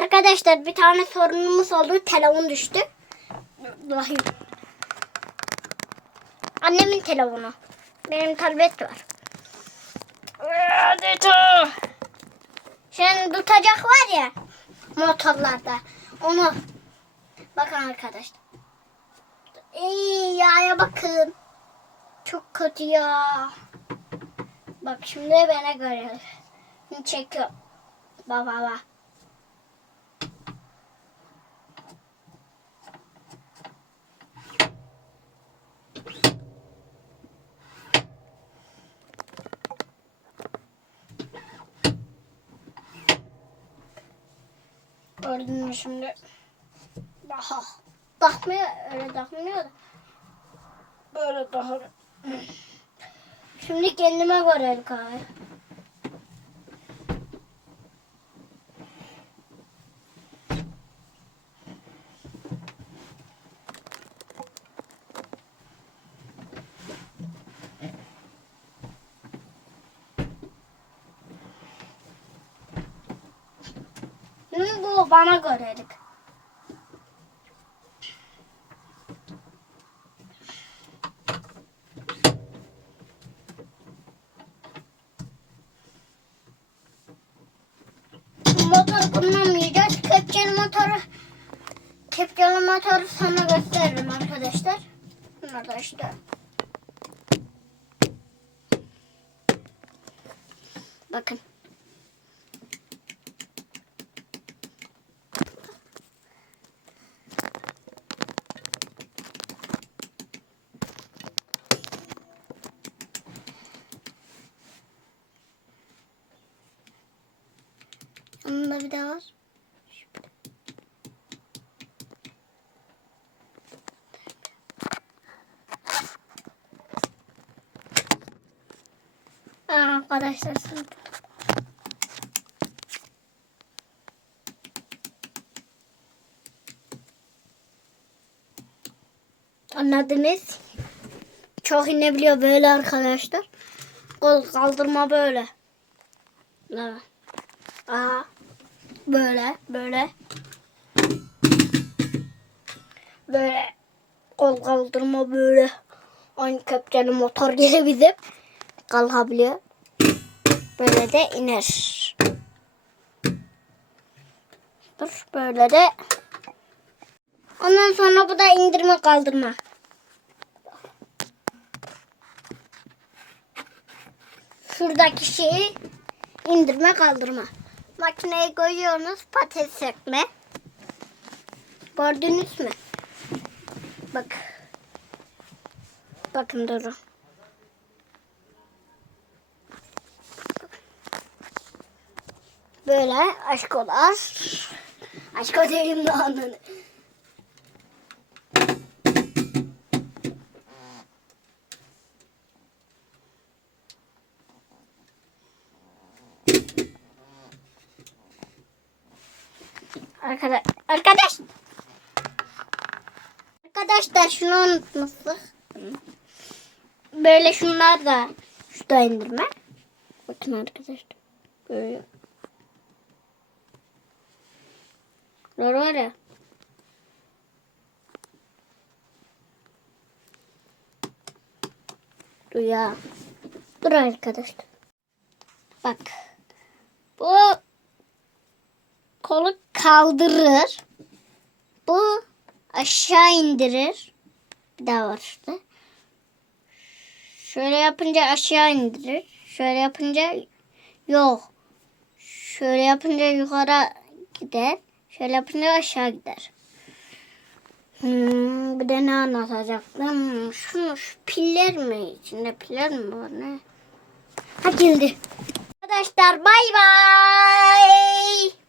Arkadaşlar bir tane sorunumuz oldu. Telefon düştü. Bakayım. Annemin telefonu. Benim tablet var. Hadi Şimdi tutacak var ya motorlarda. Onu bakın arkadaşlar. İyi yaya bakın. Çok kötü ya. Bak şimdi bana göre. Şimdi çekiyor. Baba baba. Gördün mü şimdi? Daha. Takmıyor. Öyle takmıyor da. Böyle daha. Şimdi kendime göre kahve. Bu bana görelik. Motor kullanmayacağız. Kepçeli motoru kepçeli motoru sana gösteririm arkadaşlar. Bunlar da işte. Bakın. Yanında bir daha var. Aa, Arkadaşlar. Anladınız? Çok inebiliyor böyle arkadaşlar. Kol kaldırma böyle. Evet. Aha. Böyle, böyle. Böyle. Kol kaldırma böyle. Aynı kepçeli motor gibi bizim. Kalkabiliyor. Böyle de iner. Dur böyle de. Ondan sonra bu da indirme kaldırma. Şuradaki şeyi indirme kaldırma. Makineye koyuyorsunuz patates sökme. Gördünüz mü? Bak. Bakın durun. Böyle aşkolar. Aşko diyeyim de anını. Arkadaş, arkadaş. Arkadaşlar şunu unutmuştuk. Böyle şunlar da şurada indirme. Bakın arkadaşlar. Böyle. Bunlar var ya. Dur ya. Dur arkadaşlar. Bak. Bu kolu kaldırır. Bu aşağı indirir. Bir daha var işte. Şöyle yapınca aşağı indirir. Şöyle yapınca yok. Şöyle yapınca yukarı gider. Şöyle yapınca aşağı gider. Hmm, bir de ne anlatacaktım? Şunu şu piller mi? İçinde piller mi var ne? Ha geldi. Arkadaşlar bay bay.